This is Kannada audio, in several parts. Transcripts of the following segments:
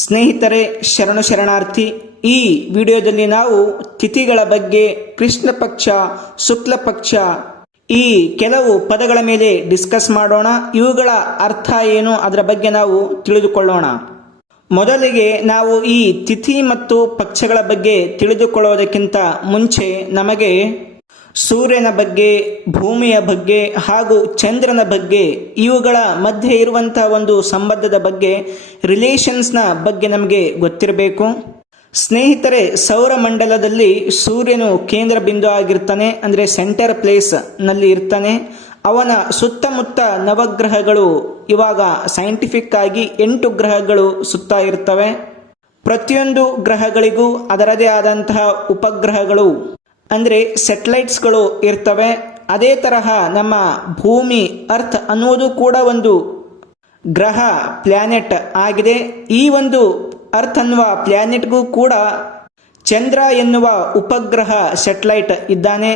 ಸ್ನೇಹಿತರೆ, ಶರಣು ಶರಣಾರ್ಥಿ. ಈ ವಿಡಿಯೋದಲ್ಲಿ ನಾವು ತಿಥಿಗಳ ಬಗ್ಗೆ, ಕೃಷ್ಣ ಪಕ್ಷ, ಶುಕ್ಲ ಪಕ್ಷ, ಈ ಕೆಲವು ಪದಗಳ ಮೇಲೆ ಡಿಸ್ಕಸ್ ಮಾಡೋಣ. ಇವುಗಳ ಅರ್ಥ ಏನು, ಅದರ ಬಗ್ಗೆ ನಾವು ತಿಳಿದುಕೊಳ್ಳೋಣ. ಮೊದಲಿಗೆ ನಾವು ಈ ತಿಥಿ ಮತ್ತು ಪಕ್ಷಗಳ ಬಗ್ಗೆ ತಿಳಿದುಕೊಳ್ಳೋದಕ್ಕಿಂತ ಮುಂಚೆ ನಮಗೆ ಸೂರ್ಯನ ಬಗ್ಗೆ, ಭೂಮಿಯ ಬಗ್ಗೆ ಹಾಗೂ ಚಂದ್ರನ ಬಗ್ಗೆ, ಇವುಗಳ ಮಧ್ಯೆ ಇರುವಂತಹ ಒಂದು ಸಂಬಂಧದ ಬಗ್ಗೆ, ರಿಲೇಷನ್ಸ್ನ ಬಗ್ಗೆ ನಮಗೆ ಗೊತ್ತಿರಬೇಕು. ಸ್ನೇಹಿತರೆ, ಸೌರಮಂಡಲದಲ್ಲಿ ಸೂರ್ಯನು ಕೇಂದ್ರ ಬಿಂದು ಆಗಿರ್ತಾನೆ, ಅಂದರೆ ಸೆಂಟರ್ ಪ್ಲೇಸ್ ನಲ್ಲಿ ಇರ್ತಾನೆ. ಅವನ ಸುತ್ತಮುತ್ತ ನವಗ್ರಹಗಳು, ಇವಾಗ ಸೈಂಟಿಫಿಕ್ ಆಗಿ 8 ಗ್ರಹಗಳು ಸುತ್ತಾ ಇರ್ತವೆ. ಪ್ರತಿಯೊಂದು ಗ್ರಹಗಳಿಗೂ ಅದರದೇ ಆದಂತಹ ಉಪಗ್ರಹಗಳು ಅಂದರೆ ಸೆಟಲೈಟ್ಸ್ಗಳು ಇರ್ತವೆ. ಅದೇ ತರಹ ನಮ್ಮ ಭೂಮಿ, ಅರ್ತ್ ಅನ್ನುವುದು ಕೂಡ ಒಂದು ಗ್ರಹ, ಪ್ಲಾನೆಟ್ ಆಗಿದೆ. ಈ ಒಂದು ಅರ್ತ್ ಅನ್ನುವ ಪ್ಲಾನೆಟ್ಗೂ ಕೂಡ ಚಂದ್ರ ಎನ್ನುವ ಉಪಗ್ರಹ, ಸೆಟಲೈಟ್ ಇದ್ದಾನೆ.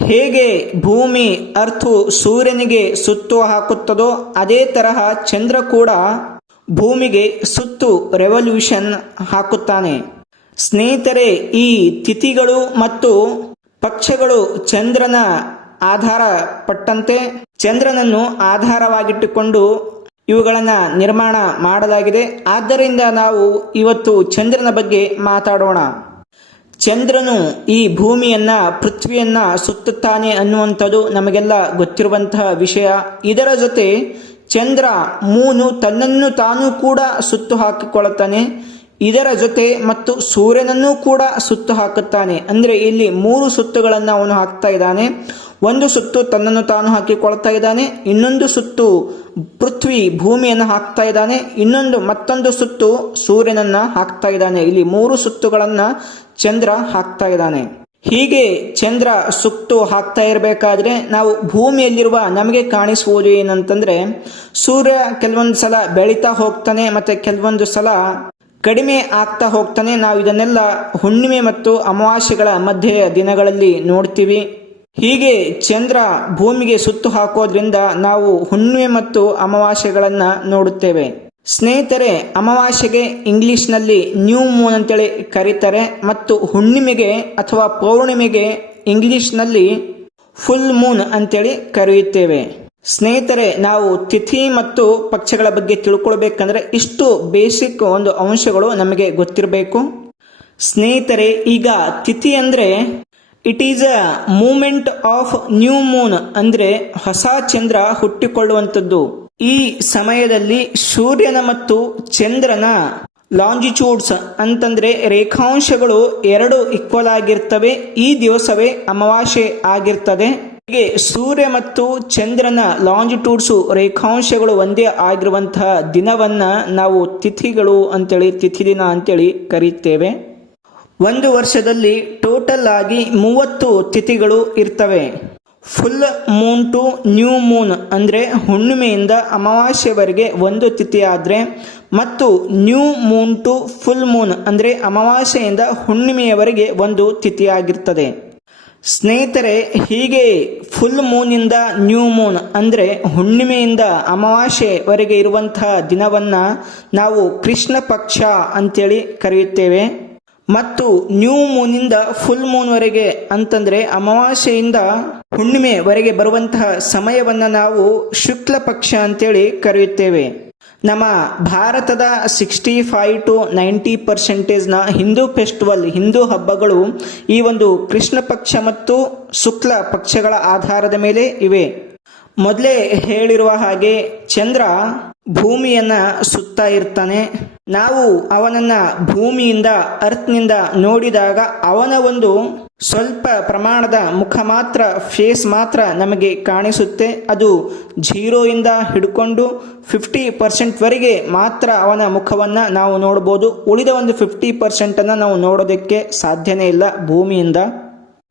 ಹೇಗೆ ಭೂಮಿ, ಅರ್ಥು ಸೂರ್ಯನಿಗೆ ಸುತ್ತು ಹಾಕುತ್ತದೋ ಅದೇ ತರಹ ಚಂದ್ರ ಕೂಡ ಭೂಮಿಗೆ ಸುತ್ತು, ರೆವಲ್ಯೂಷನ್ ಹಾಕುತ್ತಾನೆ. ಸ್ನೇಹಿತರೆ, ಈ ತಿಥಿಗಳು ಮತ್ತು ಪಕ್ಷಗಳು ಚಂದ್ರನ ಆಧಾರ ಪಟ್ಟಂತೆ, ಚಂದ್ರನನ್ನು ಆಧಾರವಾಗಿಟ್ಟುಕೊಂಡು ಇವುಗಳನ್ನು ನಿರ್ಮಾಣ ಮಾಡಲಾಗಿದೆ. ಆದ್ದರಿಂದ ನಾವು ಇವತ್ತು ಚಂದ್ರನ ಬಗ್ಗೆ ಮಾತಾಡೋಣ. ಚಂದ್ರನು ಈ ಭೂಮಿಯನ್ನ, ಪೃಥ್ವಿಯನ್ನ ಸುತ್ತುತ್ತಾನೆ ಅನ್ನುವಂಥದ್ದು ನಮಗೆಲ್ಲ ಗೊತ್ತಿರುವಂತಹ ವಿಷಯ. ಇದರ ಜೊತೆ ಚಂದ್ರ, ಮೂನು ತನ್ನನ್ನು ತಾನು ಕೂಡ ಸುತ್ತು ಹಾಕಿಕೊಳ್ಳುತ್ತಾನೆ. ಇದರ ಜೊತೆ ಮತ್ತು ಸೂರ್ಯನನ್ನು ಕೂಡ ಸುತ್ತು ಹಾಕುತ್ತಾನೆ. ಅಂದರೆ ಇಲ್ಲಿ 3 ಸುತ್ತುಗಳನ್ನು ಅವನು ಹಾಕ್ತಾ ಇದ್ದಾನೆ. ಒಂದು ಸುತ್ತು ತನ್ನನ್ನು ತಾನು ಹಾಕಿಕೊಳ್ತಾ ಇದ್ದಾನೆ, ಇನ್ನೊಂದು ಸುತ್ತು ಪೃಥ್ವಿ, ಭೂಮಿಯನ್ನು ಹಾಕ್ತಾ ಇದ್ದಾನೆ, ಮತ್ತೊಂದು ಸುತ್ತು ಸೂರ್ಯನನ್ನ ಹಾಕ್ತಾ ಇದ್ದಾನೆ. ಇಲ್ಲಿ 3 ಸುತ್ತುಗಳನ್ನ ಚಂದ್ರ ಹಾಕ್ತಾ ಇದ್ದಾನೆ. ಹೀಗೆ ಚಂದ್ರ ಸುತ್ತು ಹಾಕ್ತಾ ಇರಬೇಕಾದ್ರೆ ನಾವು ಭೂಮಿಯಲ್ಲಿರುವ ನಮಗೆ ಕಾಣಿಸುವುದು ಏನಂತಂದ್ರೆ, ಸೂರ್ಯ ಕೆಲವೊಂದು ಸಲ ಬೆಳೀತಾ ಹೋಗ್ತಾನೆ, ಮತ್ತೆ ಕೆಲವೊಂದು ಸಲ ಕಡಿಮೆ ಆಗ್ತಾ ಹೋಗ್ತಾನೆ. ನಾವು ಇದನ್ನೆಲ್ಲ ಹುಣ್ಣಿಮೆ ಮತ್ತು ಅಮಾವಾಸ್ಯೆಗಳ ಮಧ್ಯೆ ದಿನಗಳಲ್ಲಿ ನೋಡ್ತೀವಿ. ಹೀಗೆ ಚಂದ್ರ ಭೂಮಿಗೆ ಸುತ್ತು ಹಾಕೋದ್ರಿಂದ ನಾವು ಹುಣ್ಣಿಮೆ ಮತ್ತು ಅಮಾವಾಸ್ಯೆಗಳನ್ನ ನೋಡುತ್ತೇವೆ. ಸ್ನೇಹಿತರೆ, ಅಮಾವಾಸ್ಯೆಗೆ ಇಂಗ್ಲಿಷ್ನಲ್ಲಿ ನ್ಯೂ ಮೂನ್ ಅಂತೇಳಿ ಕರೀತಾರೆ, ಮತ್ತು ಹುಣ್ಣಿಮೆಗೆ ಅಥವಾ ಪೌರ್ಣಿಮೆಗೆ ಇಂಗ್ಲಿಷ್ನಲ್ಲಿ ಫುಲ್ ಮೂನ್ ಅಂತೇಳಿ ಕರೆಯುತ್ತೇವೆ. ಸ್ನೇಹಿತರೆ, ನಾವು ತಿಥಿ ಮತ್ತು ಪಕ್ಷಗಳ ಬಗ್ಗೆ ತಿಳ್ಕೊಳ್ಬೇಕಂದ್ರೆ ಇಷ್ಟು ಬೇಸಿಕ್ ಒಂದು ಅಂಶಗಳು ನಮಗೆ ಗೊತ್ತಿರಬೇಕು. ಸ್ನೇಹಿತರೆ, ಈಗ ತಿಥಿ ಅಂದ್ರೆ it is a moment of new moon, ಅಂದ್ರೆ ಹೊಸ ಚಂದ್ರ ಹುಟ್ಟಿಕೊಳ್ಳುವಂಥದ್ದು. ಈ ಸಮಯದಲ್ಲಿ ಸೂರ್ಯನ ಮತ್ತು ಚಂದ್ರನ ಲಾಂಜಿಟ್ಯೂಡ್ಸ್ ಅಂತಂದ್ರೆ ರೇಖಾಂಶಗಳು 2 ಈಕ್ವಲ್ ಆಗಿರ್ತವೆ. ಈ ದಿವಸವೇ ಅಮಾವಾಸ್ಯೆ ಆಗಿರ್ತದೆ. ಹೀಗೆ ಸೂರ್ಯ ಮತ್ತು ಚಂದ್ರನ ಲಾಂಜಿಟ್ಯೂಡ್ಸು, ರೇಖಾಂಶಗಳು ಒಂದೇ ಆಗಿರುವಂತಹ ದಿನವನ್ನ ನಾವು ತಿಥಿಗಳು ಅಂತೇಳಿ, ತಿಥಿ ದಿನ ಅಂತೇಳಿ ಕರೀತೇವೆ. ಒಂದು ವರ್ಷದಲ್ಲಿ ಟೋಟಲ್ ಆಗಿ 30 ತಿಥಿಗಳು ಇರ್ತವೆ. Full moon to new moon ಅಂದ್ರೆ ಹುಣ್ಣಿಮೆಯಿಂದ ಅಮಾವಾಸ್ಯೆವರೆಗೆ ಒಂದು ತಿಥಿ ಆದ್ರೆ, ಮತ್ತು new moon to full moon ಅಂದ್ರೆ ಅಮಾವಾಸ್ಯೆಯಿಂದ ಹುಣ್ಣಿಮೆಯವರೆಗೆ ಒಂದು ತಿಥಿ ಆಗಿರ್ತದೆ. ಸ್ನೇಹಿತರೆ, ಹೀಗೆ ಫುಲ್ ಮೂನಿಂದ ನ್ಯೂ ಮೂನ್ ಅಂದ್ರೆ ಹುಣ್ಣಿಮೆಯಿಂದ ಅಮಾವಾಸ್ಯೆವರೆಗೆ ಇರುವಂತಹ ದಿನವನ್ನ ನಾವು ಕೃಷ್ಣ ಪಕ್ಷ ಅಂತೇಳಿ ಕರೆಯುತ್ತೇವೆ. ಮತ್ತು ನ್ಯೂ ಮೂನಿಂದ ಫುಲ್ ಮೂನ್ ವರೆಗೆ ಅಂತಂದ್ರೆ ಅಮಾವಾಸ್ಯೆಯಿಂದ ಹುಣ್ಣಿಮೆವರೆಗೆ ಬರುವಂತಹ ಸಮಯವನ್ನ ನಾವು ಶುಕ್ಲ ಪಕ್ಷ ಅಂತೇಳಿ ಕರೆಯುತ್ತೇವೆ. ನಮ್ಮ ಭಾರತದ 65 to 90% ಹಿಂದೂ ಫೆಸ್ಟಿವಲ್, ಹಿಂದೂ ಹಬ್ಬಗಳು ಈ ಒಂದು ಕೃಷ್ಣ ಪಕ್ಷ ಮತ್ತು ಶುಕ್ಲ ಪಕ್ಷಗಳ ಆಧಾರದ ಮೇಲೆ ಇವೆ. ಮೊದಲೇ ಹೇಳಿರುವ ಹಾಗೆ ಚಂದ್ರ ಭೂಮಿಯನ್ನ ಸುತ್ತಾ ಇರ್ತಾನೆ. ನಾವು ಅವನನ್ನ ಭೂಮಿಯಿಂದ, ಅರ್ಥ್ನಿಂದ ನೋಡಿದಾಗ ಅವನ ಒಂದು ಸ್ವಲ್ಪ ಪ್ರಮಾಣದ ಮುಖ ಮಾತ್ರ, ಫೇಸ್ ಮಾತ್ರ ನಮಗೆ ಕಾಣಿಸುತ್ತೆ. ಅದು 0 ಇಂದ ಹಿಡ್ಕೊಂಡು 50% ವರೆಗೆ ಮಾತ್ರ ಅವನ ಮುಖವನ್ನ ನಾವು ನೋಡಬಹುದು. ಉಳಿದ ಒಂದು 50% ಅನ್ನ ನಾವು ನೋಡೋದಕ್ಕೆ ಸಾಧ್ಯನೇ ಇಲ್ಲ ಭೂಮಿಯಿಂದ.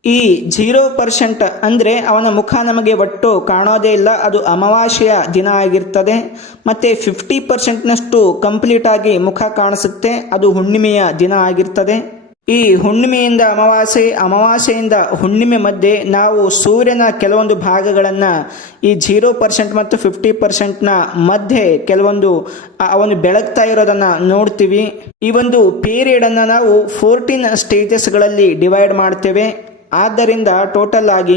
ಈ 0% ಅಂದ್ರೆ ಅವನ ಮುಖ ನಮಗೆ ಒಟ್ಟು ಕಾಣೋದೇ ಇಲ್ಲ. ಅದು ಅಮಾವಾಸ್ಯೆಯ ದಿನ ಆಗಿರ್ತದೆ. ಮತ್ತೆ 50% ನಷ್ಟು ಕಂಪ್ಲೀಟ್ ಆಗಿ ಮುಖ ಕಾಣಿಸುತ್ತೆ, ಅದು ಹುಣ್ಣಿಮೆಯ ದಿನ ಆಗಿರ್ತದೆ. ಈ ಹುಣ್ಣಿಮೆಯಿಂದ ಅಮಾವಾಸ್ಯೆ, ಅಮಾವಾಸ್ಯೆಯಿಂದ ಹುಣ್ಣಿಮೆ ಮಧ್ಯೆ ನಾವು ಸೂರ್ಯನ ಕೆಲವೊಂದು ಭಾಗಗಳನ್ನು ಈ 0% ಮತ್ತು 50%ನ ಮಧ್ಯೆ ಕೆಲವೊಂದು ಅವನು ಬೆಳಗ್ತಾ ಇರೋದನ್ನು ನೋಡ್ತೀವಿ. ಈ ಒಂದು ಪೀರಿಯಡನ್ನು ನಾವು 14 ಸ್ಟೇಜಸ್ಗಳಲ್ಲಿ ಡಿವೈಡ್ ಮಾಡ್ತೇವೆ. ಆದ್ದರಿಂದ ಟೋಟಲ್ ಆಗಿ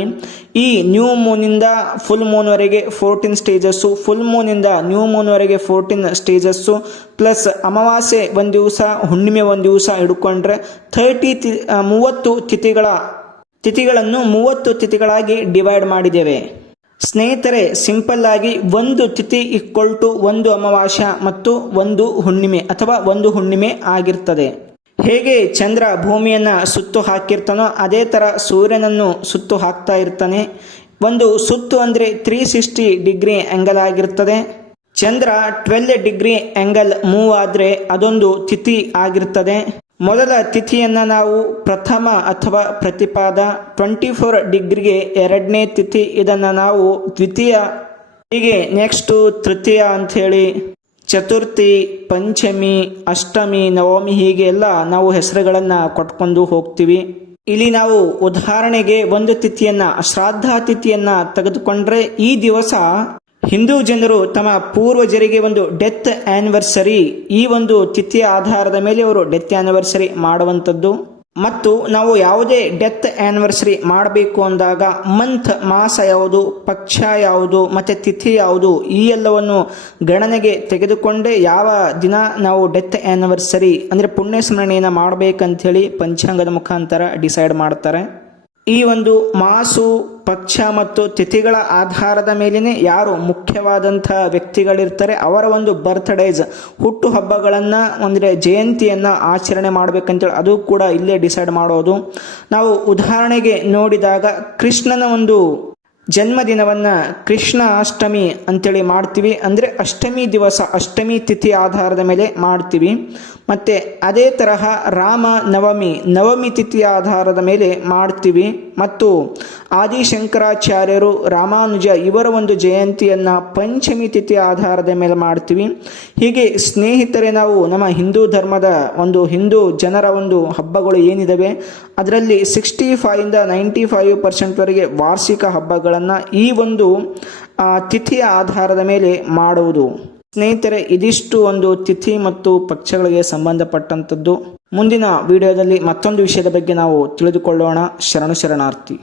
ಈ ನ್ಯೂ ಮೂನಿಂದ ಫುಲ್ ಮೂನ್ವರೆಗೆ 14 ಸ್ಟೇಜಸ್ಸು, ಫುಲ್ ಮೂನಿಂದ ನ್ಯೂ ಮೂನ್ವರೆಗೆ 14 ಸ್ಟೇಜಸ್ಸು, ಪ್ಲಸ್ ಅಮಾವಾಸ್ಯೆ ಒಂದು ದಿವಸ, ಹುಣ್ಣಿಮೆ ಒಂದು ದಿವಸ ಹಿಡ್ಕೊಂಡ್ರೆ 30 ತಿಥಿಗಳನ್ನು 30 ತಿಥಿಗಳಾಗಿ ಡಿವೈಡ್ ಮಾಡಿದ್ದೇವೆ. ಸ್ನೇಹಿತರೆ, ಸಿಂಪಲ್ ಆಗಿ ಒಂದು ತಿಥಿ ಈಕ್ವಲ್ ಟು ಒಂದು ಅಮಾವಾಸ್ಯ ಮತ್ತು ಒಂದು ಹುಣ್ಣಿಮೆ ಅಥವಾ ಒಂದು ಹುಣ್ಣಿಮೆ ಆಗಿರ್ತದೆ. ಹೇಗೆ ಚಂದ್ರ ಭೂಮಿಯನ್ನು ಸುತ್ತು ಹಾಕಿರ್ತಾನೋ ಅದೇ ಥರ ಸೂರ್ಯನನ್ನು ಸುತ್ತು ಹಾಕ್ತಾ ಇರ್ತಾನೆ. ಒಂದು ಸುತ್ತು ಅಂದರೆ 360 ಡಿಗ್ರಿ ಆ್ಯಂಗಲ್ ಆಗಿರ್ತದೆ. ಚಂದ್ರ 12 ಡಿಗ್ರಿ ಆ್ಯಂಗಲ್ ಮೂವ್ ಆದರೆ ಅದೊಂದು ತಿಥಿ ಆಗಿರ್ತದೆ. ಮೊದಲ ತಿಥಿಯನ್ನು ನಾವು ಪ್ರಥಮ ಅಥವಾ ಪ್ರತಿಪಾದ, 24 ಡಿಗ್ರಿಗೆ ಎರಡನೇ ತಿಥಿ, ಇದನ್ನು ನಾವು ದ್ವಿತೀಯ, ಹೀಗೆ ನೆಕ್ಸ್ಟು ತೃತೀಯ ಅಂಥೇಳಿ, ಚತುರ್ಥಿ, ಪಂಚಮಿ, ಅಷ್ಟಮಿ, ನವಮಿ, ಹೀಗೆ ಎಲ್ಲ ನಾವು ಹೆಸರುಗಳನ್ನು ಕೊಟ್ಕೊಂಡು ಹೋಗ್ತೀವಿ. ಇಲ್ಲಿ ನಾವು ಉದಾಹರಣೆಗೆ ಒಂದು ತಿಥಿಯನ್ನು, ಶ್ರಾದ್ದ ತಿಥಿಯನ್ನು ತೆಗೆದುಕೊಂಡ್ರೆ ಈ ದಿವಸ ಹಿಂದೂ ಜನರು ತಮ್ಮ ಪೂರ್ವಜರಿಗೆ ಒಂದು ಡೆತ್ ಆ್ಯನಿವರ್ಸರಿ, ಈ ಒಂದು ತಿಥಿಯ ಆಧಾರದ ಮೇಲೆ ಅವರು ಡೆತ್ ಆ್ಯನಿವರ್ಸರಿ ಮಾಡುವಂಥದ್ದು. ಮತ್ತು ನಾವು ಯಾವುದೇ ಡೆತ್ ಆ್ಯನಿವರ್ಸರಿ ಮಾಡಬೇಕು ಅಂದಾಗ ಮಂತ್, ಮಾಸ ಯಾವುದು, ಪಕ್ಷ ಯಾವುದು ಮತ್ತು ತಿಥಿ ಯಾವುದು, ಈ ಎಲ್ಲವನ್ನು ಗಣನೆಗೆ ತೆಗೆದುಕೊಂಡೇ ಯಾವ ದಿನ ನಾವು ಡೆತ್ ಆ್ಯನಿವರ್ಸರಿ ಅಂದರೆ ಪುಣ್ಯ ಸ್ಮರಣೆಯನ್ನು ಮಾಡಬೇಕಂಥೇಳಿ ಪಂಚಾಂಗದ ಮುಖಾಂತರ ಡಿಸೈಡ್ ಮಾಡ್ತಾರೆ. ಈ ಒಂದು ಮಾಸು, ಪಕ್ಷ ಮತ್ತು ತಿಥಿಗಳ ಆಧಾರದ ಮೇಲೇ ಯಾರು ಮುಖ್ಯವಾದಂಥ ವ್ಯಕ್ತಿಗಳಿರ್ತಾರೆ ಅವರ ಒಂದು ಬರ್ತ್ಡೇಸ್, ಹುಟ್ಟು ಹಬ್ಬಗಳನ್ನು ಅಂದರೆ ಜಯಂತಿಯನ್ನು ಆಚರಣೆ ಮಾಡಬೇಕಂತೇಳಿ ಅದು ಕೂಡ ಇಲ್ಲೇ ಡಿಸೈಡ್ ಮಾಡೋದು. ನಾವು ಉದಾಹರಣೆಗೆ ನೋಡಿದಾಗ ಕೃಷ್ಣನ ಒಂದು ಜನ್ಮದಿನವನ್ನು ಕೃಷ್ಣ ಅಷ್ಟಮಿ ಅಂತೇಳಿ ಮಾಡ್ತೀವಿ. ಅಂದರೆ ಅಷ್ಟಮಿ ದಿವಸ, ಅಷ್ಟಮಿ ತಿಥಿ ಆಧಾರದ ಮೇಲೆ ಮಾಡ್ತೀವಿ. ಮತ್ತು ಅದೇ ತರಹ ರಾಮ ನವಮಿ, ನವಮಿ ತಿಥಿಯ ಆಧಾರದ ಮೇಲೆ ಮಾಡ್ತೀವಿ. ಮತ್ತು ಆದಿಶಂಕರಾಚಾರ್ಯರು, ರಾಮಾನುಜ ಇವರ ಒಂದು ಜಯಂತಿಯನ್ನು ಪಂಚಮಿ ತಿಥಿಯ ಆಧಾರದ ಮೇಲೆ ಮಾಡ್ತೀವಿ. ಹೀಗೆ ಸ್ನೇಹಿತರೆ, ನಾವು ನಮ್ಮ ಹಿಂದೂ ಧರ್ಮದ ಒಂದು ಹಿಂದೂ ಜನರ ಒಂದು ಹಬ್ಬಗಳು ಏನಿದ್ದಾವೆ ಅದರಲ್ಲಿ 65ಇಂದ 95% ವಾರ್ಷಿಕ ಹಬ್ಬಗಳನ್ನು ಈ ಒಂದು ತಿಥಿಯ ಆಧಾರದ ಮೇಲೆ ಮಾಡುವುದು. ಸ್ನೇಹಿತರೆ, ಇದಿಷ್ಟು ಒಂದು ತಿಥಿ ಮತ್ತು ಪಕ್ಷಗಳಿಗೆ ಸಂಬಂಧಪಟ್ಟಂಥದ್ದು. ಮುಂದಿನ ವಿಡಿಯೋದಲ್ಲಿ ಮತ್ತೊಂದು ವಿಷಯದ ಬಗ್ಗೆ ನಾವು ತಿಳಿದುಕೊಳ್ಳೋಣ. ಶರಣಾರ್ಥಿ.